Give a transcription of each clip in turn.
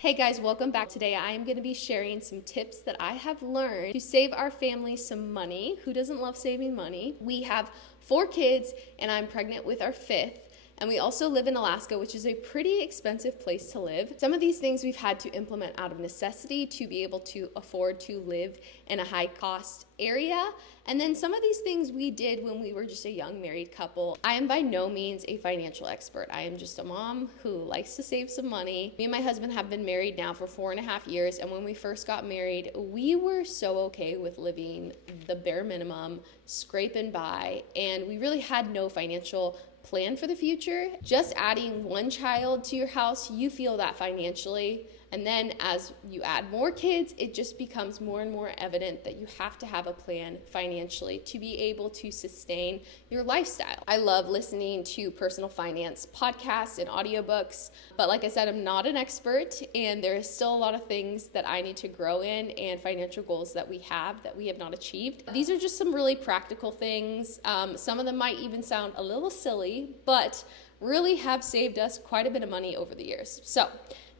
Hey guys, welcome back. Today I am going to be sharing some tips that I have learned to save our family some money. Who doesn't love saving money? We have 4 kids and I'm pregnant with our 5th. And we also live in Alaska, which is a pretty expensive place to live. Some of these things we've had to implement out of necessity to be able to afford to live in a high cost area. And then some of these things we did when we were just a young married couple. I am by no means a financial expert. I am just a mom who likes to save some money. Me and my husband have been married now for 4.5 years. And when we first got married, we were so okay with living the bare minimum, scraping by, and we really had no financial plan for the future. Just adding one child to your house, you feel that financially. And then as you add more kids, it just becomes more and more evident that you have to have a plan financially to be able to sustain your lifestyle. I love listening to personal finance podcasts and audiobooks, but like I said, I'm not an expert and there is still a lot of things that I need to grow in and financial goals that we have not achieved. These are just some really practical things. Some of them might even sound a little silly, but really have saved us quite a bit of money over the years. So,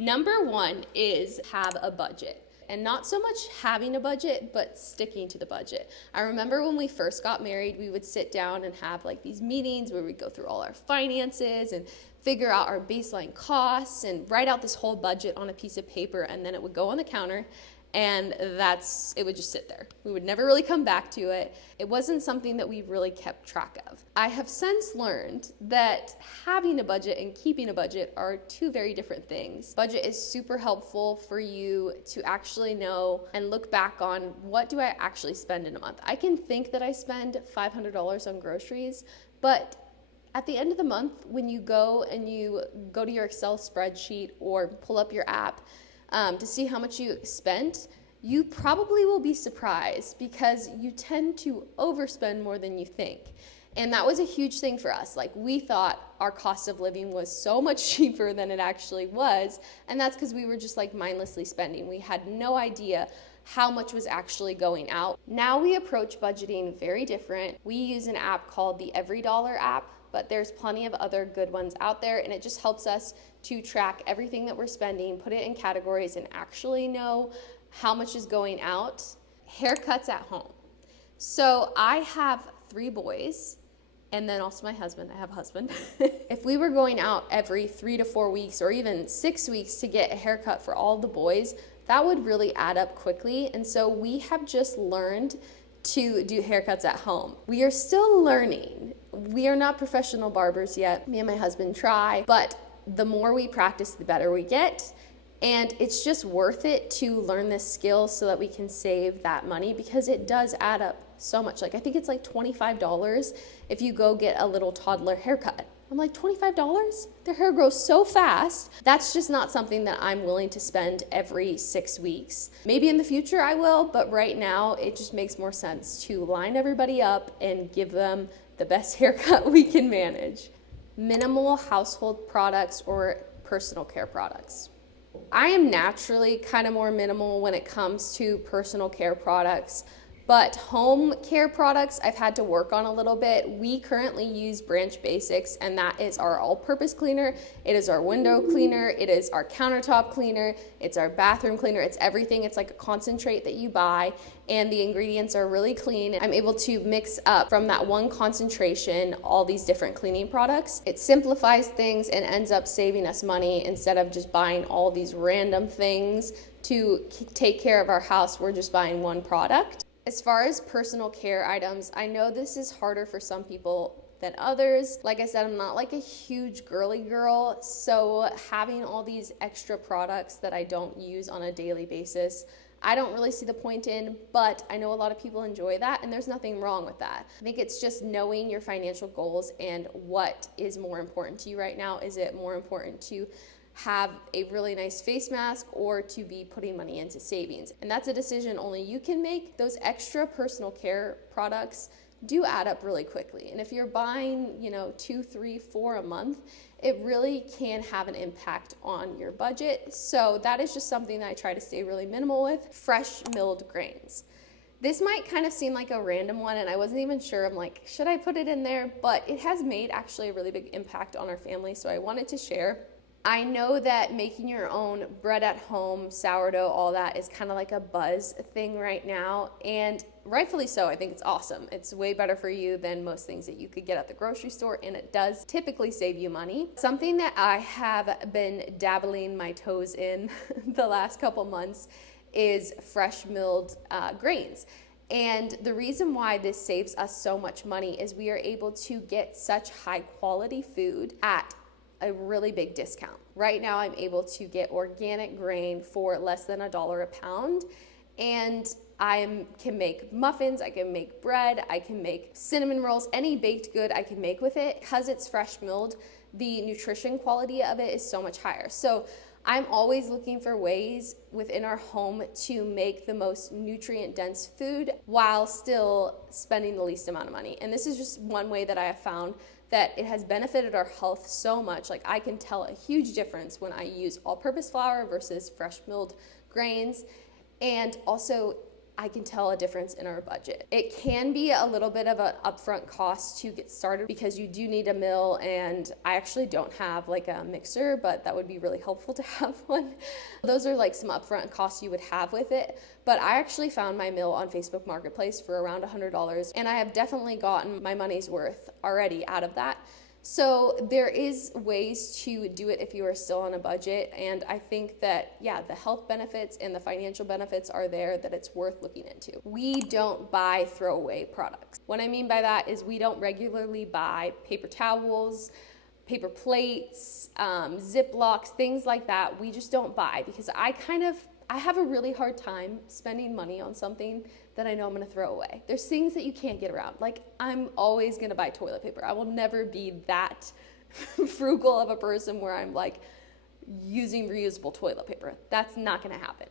number 1 is have a budget. And not so much having a budget, but sticking to the budget. I remember when we first got married, we would sit down and have like these meetings where we'd go through all our finances and figure out our baseline costs and write out this whole budget on a piece of paper, and then it would go on the counter. And it would just sit there. We would never really come back to it. It wasn't something that we really kept track of. I have since learned that having a budget and keeping a budget are 2 very different things. Budget is super helpful for you to actually know and look back on, what do I actually spend in a month? I can think that I spend $500 on groceries, but at the end of the month, when you go to your Excel spreadsheet or pull up your app, to see how much you spent, you probably will be surprised because you tend to overspend more than you think. And that was a huge thing for us. Like, we thought our cost of living was so much cheaper than it actually was. And that's because we were just like mindlessly spending. We had no idea how much was actually going out. Now we approach budgeting very different. We use an app called the Every Dollar app, but there's plenty of other good ones out there, and it just helps us to track everything that we're spending, put it in categories, and actually know how much is going out. Haircuts at home. So I have 3 boys, and then also my husband. I have a husband. If we were going out every 3 to 4 weeks or even 6 weeks to get a haircut for all the boys, that would really add up quickly. And so we have just learned to do haircuts at home. We are still learning. We are not professional barbers yet. Me and my husband try, but the more we practice, the better we get. And it's just worth it to learn this skill so that we can save that money, because it does add up so much. Like, I think it's like $25 if you go get a little toddler haircut. I'm like, $25? Their hair grows so fast. That's just not something that I'm willing to spend every 6 weeks. Maybe in the future I will, but right now it just makes more sense to line everybody up and give them the best haircut we can manage. Minimal household products or personal care products. I am naturally kind of more minimal when it comes to personal care products, but home care products I've had to work on a little bit. We currently use Branch Basics, and that is our all-purpose cleaner. It is our window cleaner. It is our countertop cleaner. It's our bathroom cleaner. It's everything. It's like a concentrate that you buy, and the ingredients are really clean. I'm able to mix up from that one concentration all these different cleaning products. It simplifies things and ends up saving us money. Instead of just buying all these random things to take care of our house, we're just buying one product. As far as personal care items, I know this is harder for some people than others. Like I said, I'm not like a huge girly girl, so having all these extra products that I don't use on a daily basis, I don't really see the point in, but I know a lot of people enjoy that, and there's nothing wrong with that. I think it's just knowing your financial goals and what is more important to you right now. Is it more important to have a really nice face mask or to be putting money into savings? And that's a decision only you can make. Those extra personal care products do add up really quickly. And if you're buying, 2, 3, 4 a month, it really can have an impact on your budget. So that is just something that I try to stay really minimal with. Fresh milled grains. This might kind of seem like a random one, and I wasn't even sure. I'm like, should I put it in there? But it has made actually a really big impact on our family, so I wanted to share. I know that making your own bread at home, sourdough, all that is kind of like a buzz thing right now, and rightfully so. I think it's awesome. It's way better for you than most things that you could get at the grocery store, and it does typically save you money. Something that I have been dabbling my toes in the last couple months is fresh milled grains. And the reason why this saves us so much money is we are able to get such high quality food at a really big discount. Right now I'm able to get organic grain for less than $1 a pound, and I can make muffins, I can make bread, I can make cinnamon rolls, any baked good I can make with it. Because it's fresh milled, the nutrition quality of it is so much higher. So I'm always looking for ways within our home to make the most nutrient dense food while still spending the least amount of money. And this is just one way that I have found that it has benefited our health so much. Like, I can tell a huge difference when I use all-purpose flour versus fresh milled grains. And also, I can tell a difference in our budget. It can be a little bit of an upfront cost to get started because you do need a mill, and I actually don't have like a mixer, but that would be really helpful to have one. Those are like some upfront costs you would have with it. But I actually found my mill on Facebook Marketplace for around $100, and I have definitely gotten my money's worth already out of that. So there is ways to do it if you are still on a budget, and I think that, yeah, the health benefits and the financial benefits are there, that it's worth looking into. We don't buy throwaway products. What I mean by that is we don't regularly buy paper towels, paper plates, Ziplocs, things like that. We just don't buy because I have a really hard time spending money on something that I know I'm gonna throw away. There's things that you can't get around. Like, I'm always gonna buy toilet paper. I will never be that frugal of a person where I'm like using reusable toilet paper. That's not gonna happen.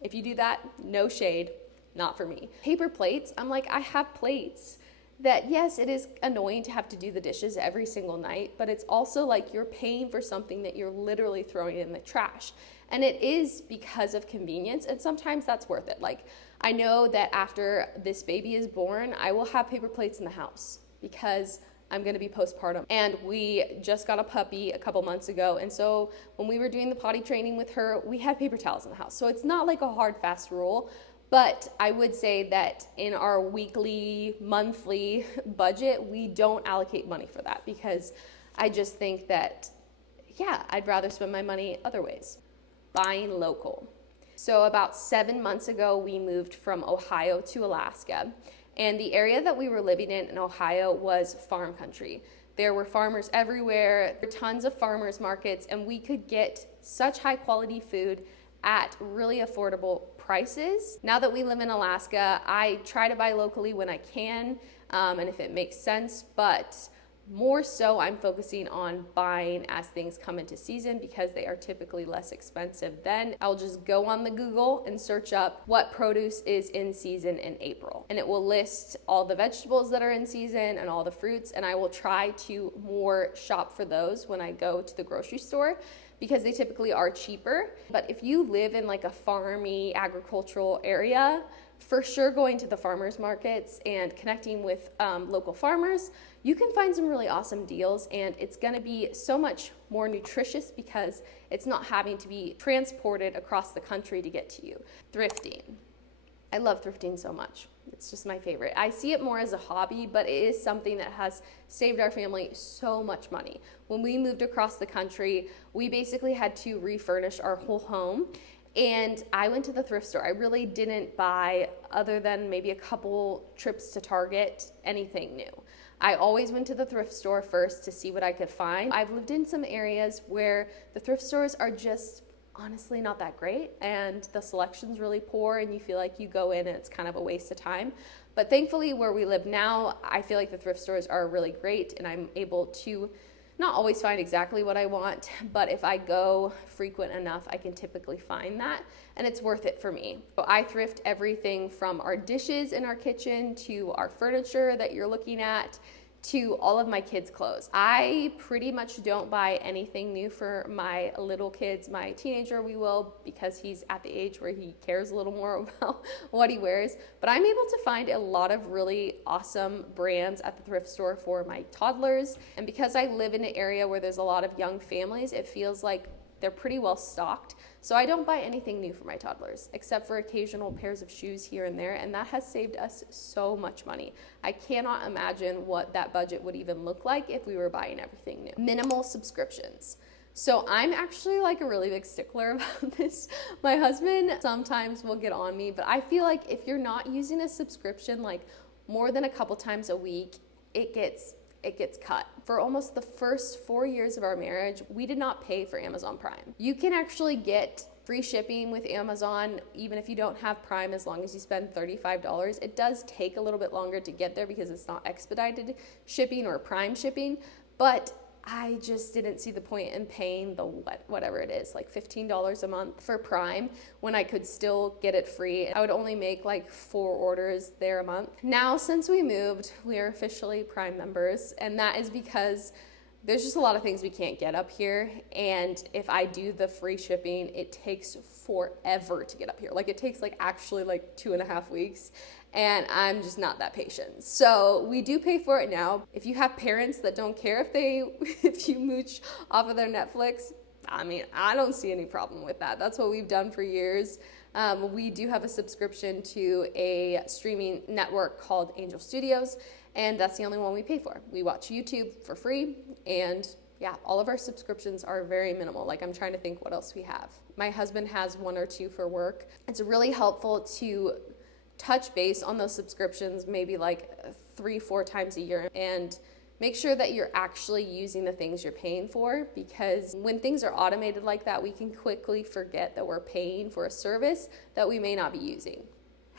If you do that, no shade, not for me. Paper plates, I'm like, I have plates that, yes, it is annoying to have to do the dishes every single night, but it's also like you're paying for something that you're literally throwing in the trash. And it is because of convenience, and sometimes that's worth it. Like, I know that after this baby is born, I will have paper plates in the house because I'm gonna be postpartum. And we just got a puppy a couple months ago, and so when we were doing the potty training with her, we had paper towels in the house. So it's not like a hard, fast rule, but I would say that in our weekly, monthly budget, we don't allocate money for that because I just think that, yeah, I'd rather spend my money other ways. Buying local. So about 7 months ago, we moved from Ohio to Alaska, and the area that we were living in Ohio was farm country. There were farmers everywhere, there were tons of farmers markets, and we could get such high quality food at really affordable prices. Now that we live in Alaska, I try to buy locally when I can, and if it makes sense, but more so I'm focusing on buying as things come into season because they are typically less expensive. Then I'll just go on the Google and search up what produce is in season in April, and it will list all the vegetables that are in season and all the fruits, and I will try to more shop for those when I go to the grocery store because they typically are cheaper. But if you live in like a farmy agricultural area, for sure going to the farmers markets and connecting with local farmers, you can find some really awesome deals, and it's gonna be so much more nutritious because it's not having to be transported across the country to get to you. Thrifting. I love thrifting so much. It's just my favorite. I see it more as a hobby, but it is something that has saved our family so much money. When we moved across the country, we basically had to refurnish our whole home. And I went to the thrift store. I really didn't buy, other than maybe a couple trips to Target, anything new. I always went to the thrift store first to see what I could find. I've lived in some areas where the thrift stores are just honestly not that great, and the selection's really poor, and you feel like you go in and it's kind of a waste of time. But thankfully, where we live now, I feel like the thrift stores are really great, and I'm able to not always find exactly what I want, but if I go frequent enough, I can typically find that, and it's worth it for me. So I thrift everything from our dishes in our kitchen to our furniture that you're looking at to all of my kids' clothes. I pretty much don't buy anything new for my little kids. My teenager, we will, because he's at the age where he cares a little more about what he wears. But I'm able to find a lot of really awesome brands at the thrift store for my toddlers. And because I live in an area where there's a lot of young families, it feels like they're pretty well stocked. So I don't buy anything new for my toddlers, except for occasional pairs of shoes here and there, and that has saved us so much money. I cannot imagine what that budget would even look like if we were buying everything new. Minimal subscriptions. So I'm actually like a really big stickler about this. My husband sometimes will get on me, but I feel like if you're not using a subscription like more than a couple times a week, it gets cut. For almost the first 4 years of our marriage, we did not pay for Amazon Prime. You can actually get free shipping with Amazon, even if you don't have Prime, as long as you spend $35. It does take a little bit longer to get there because it's not expedited shipping or Prime shipping, but I just didn't see the point in paying the whatever it is, like $15 a month for Prime when I could still get it free. I would only make like 4 orders there a month. Now, since we moved, we are officially Prime members, and that is because there's just a lot of things we can't get up here. And if I do the free shipping, it takes forever to get up here. Like it takes like actually like 2.5 weeks. And I'm just not that patient. So we do pay for it now. If you have parents that don't care if you mooch off of their Netflix, I mean, I don't see any problem with that. That's what we've done for years. We do have a subscription to a streaming network called Angel Studios, and that's the only one we pay for. We watch YouTube for free, and yeah, all of our subscriptions are very minimal. Like I'm trying to think what else we have. My husband has 1 or 2 for work. It's really helpful to touch base on those subscriptions maybe like 3-4 times a year and make sure that you're actually using the things you're paying for, because when things are automated like that, we can quickly forget that we're paying for a service that we may not be using.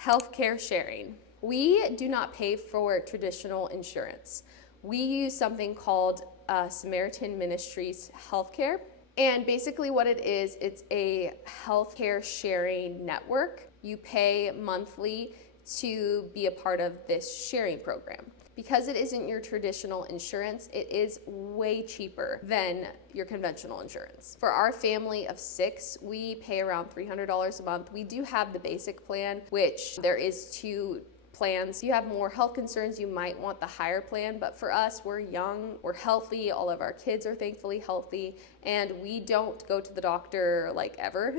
Healthcare sharing. We do not pay for traditional insurance. We use something called Samaritan Ministries Healthcare. And basically what it is, it's a healthcare sharing network. You pay monthly to be a part of this sharing program. Because it isn't your traditional insurance, it is way cheaper than your conventional insurance. For our family of 6, we pay around $300 a month. We do have the basic plan, which there is 2 plans. You have more health concerns, you might want the higher plan, but for us, we're young, we're healthy, all of our kids are thankfully healthy, and we don't go to the doctor like ever.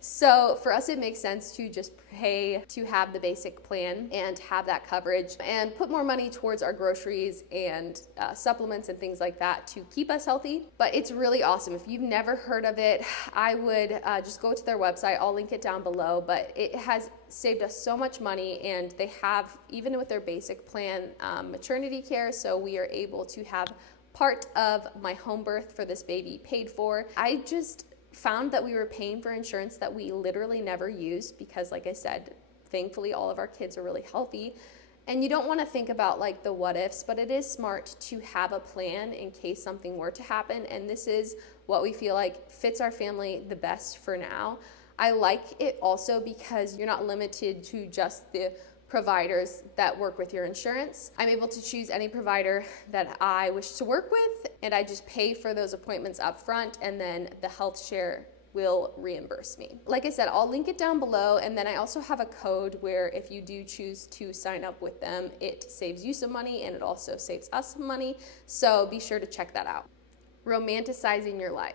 So for us, it makes sense to just pay to have the basic plan and have that coverage and put more money towards our groceries and supplements and things like that to keep us healthy. But it's really awesome. If you've never heard of it, I would just go to their website. I'll link it down below, but it has saved us so much money, and they have, even with their basic plan, maternity care, so we are able to have part of my home birth for this baby paid for. I just found that we were paying for insurance that we literally never use because, like I said, thankfully all of our kids are really healthy. And you don't want to think about like the what ifs, but it is smart to have a plan in case something were to happen. And this is what we feel like fits our family the best for now. I like it also because you're not limited to just the providers that work with your insurance. I'm able to choose any provider that I wish to work with, and I just pay for those appointments up front, and then the health share will reimburse me. Like I said, I'll link it down below, and then I also have a code where if you do choose to sign up with them, it saves you some money and it also saves us some money, so be sure to check that out. Romanticizing your life.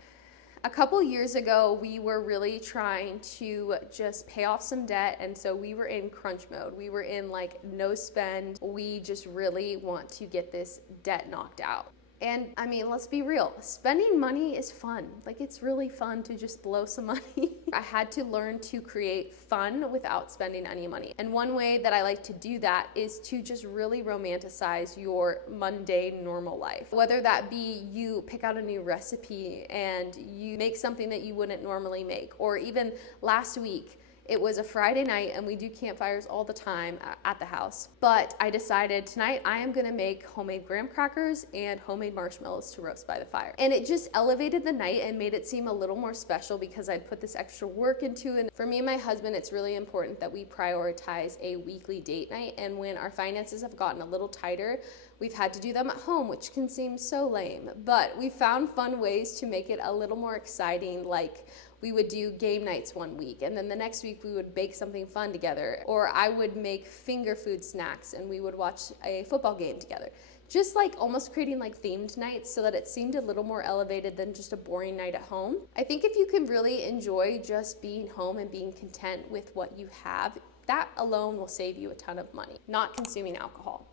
A couple years ago, we were really trying to just pay off some debt, and so we were in crunch mode. We were in like no spend. We just really want to get this debt knocked out. And I mean, let's be real, spending money is fun. Like it's really fun to just blow some money. I had to learn to create fun without spending any money. And one way that I like to do that is to just really romanticize your mundane, normal life. Whether that be you pick out a new recipe and you make something that you wouldn't normally make, or even last week, it was a Friday night and we do campfires all the time at the house. But I decided tonight I am gonna make homemade graham crackers and homemade marshmallows to roast by the fire. And it just elevated the night and made it seem a little more special because I put this extra work into it. For me and my husband, it's really important that we prioritize a weekly date night. And when our finances have gotten a little tighter, We've had to do them at home, which can seem so lame, but we found fun ways to make it a little more exciting, like we would do game nights one week, and then the next week we would bake something fun together, or I would make finger food snacks and we would watch a football game together. Just like almost creating like themed nights so that it seemed a little more elevated than just a boring night at home. I think if you can really enjoy just being home and being content with what you have, that alone will save you a ton of money. Not consuming alcohol.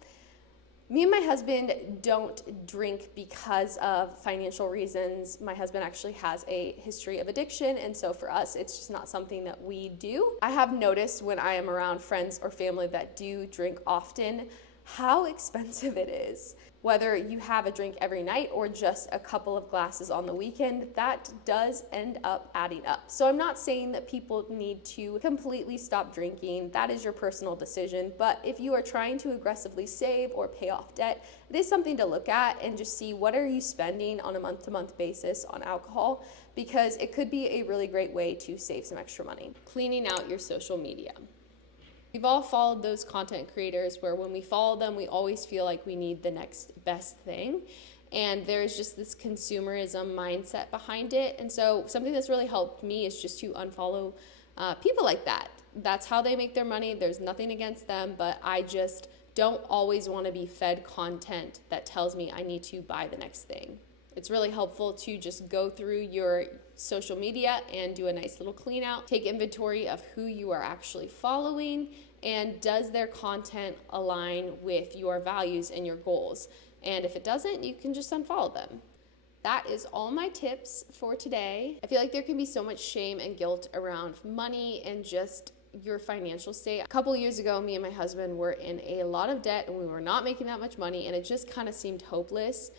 Me and my husband don't drink because of financial reasons. My husband actually has a history of addiction, and so for us, it's just not something that we do. I have noticed when I am around friends or family that do drink often, how expensive it is. Whether you have a drink every night or just a couple of glasses on the weekend, that does end up adding up. So I'm not saying that people need to completely stop drinking. That is your personal decision. But if you are trying to aggressively save or pay off debt, it is something to look at and just see what are you spending on a month-to-month basis on alcohol, because it could be a really great way to save some extra money. Cleaning out your social media. We've all followed those content creators where when we follow them, we always feel like we need the next best thing. And there's just this consumerism mindset behind it. And so something that's really helped me is just to unfollow people like that. That's how they make their money. There's nothing against them, but I just don't always want to be fed content that tells me I need to buy the next thing. It's really helpful to just go through your social media and do a nice little clean out. Take inventory of who you are actually following and does their content align with your values and your goals. And if it doesn't, you can just unfollow them. That is all my tips for today. I feel like there can be so much shame and guilt around money and just your financial state. A couple years ago, me and my husband were in a lot of debt and we were not making that much money, and it just kind of seemed hopeless.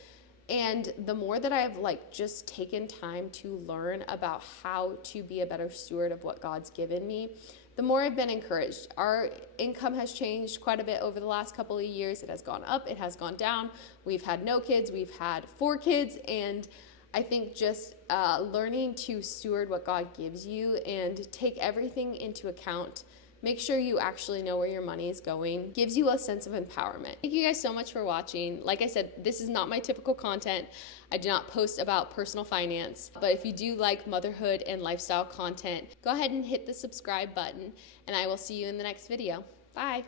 And the more that I've just taken time to learn about how to be a better steward of what God's given me, the more I've been encouraged. Our income has changed quite a bit over the last couple of years. It has gone up, it has gone down. We've had no kids, we've had 4 kids, and I think just learning to steward what God gives you and take everything into account. Make sure you actually know where your money is going. Gives you a sense of empowerment. Thank you guys so much for watching. Like I said, this is not my typical content. I do not post about personal finance. But if you do like motherhood and lifestyle content, go ahead and hit the subscribe button, and I will see you in the next video. Bye.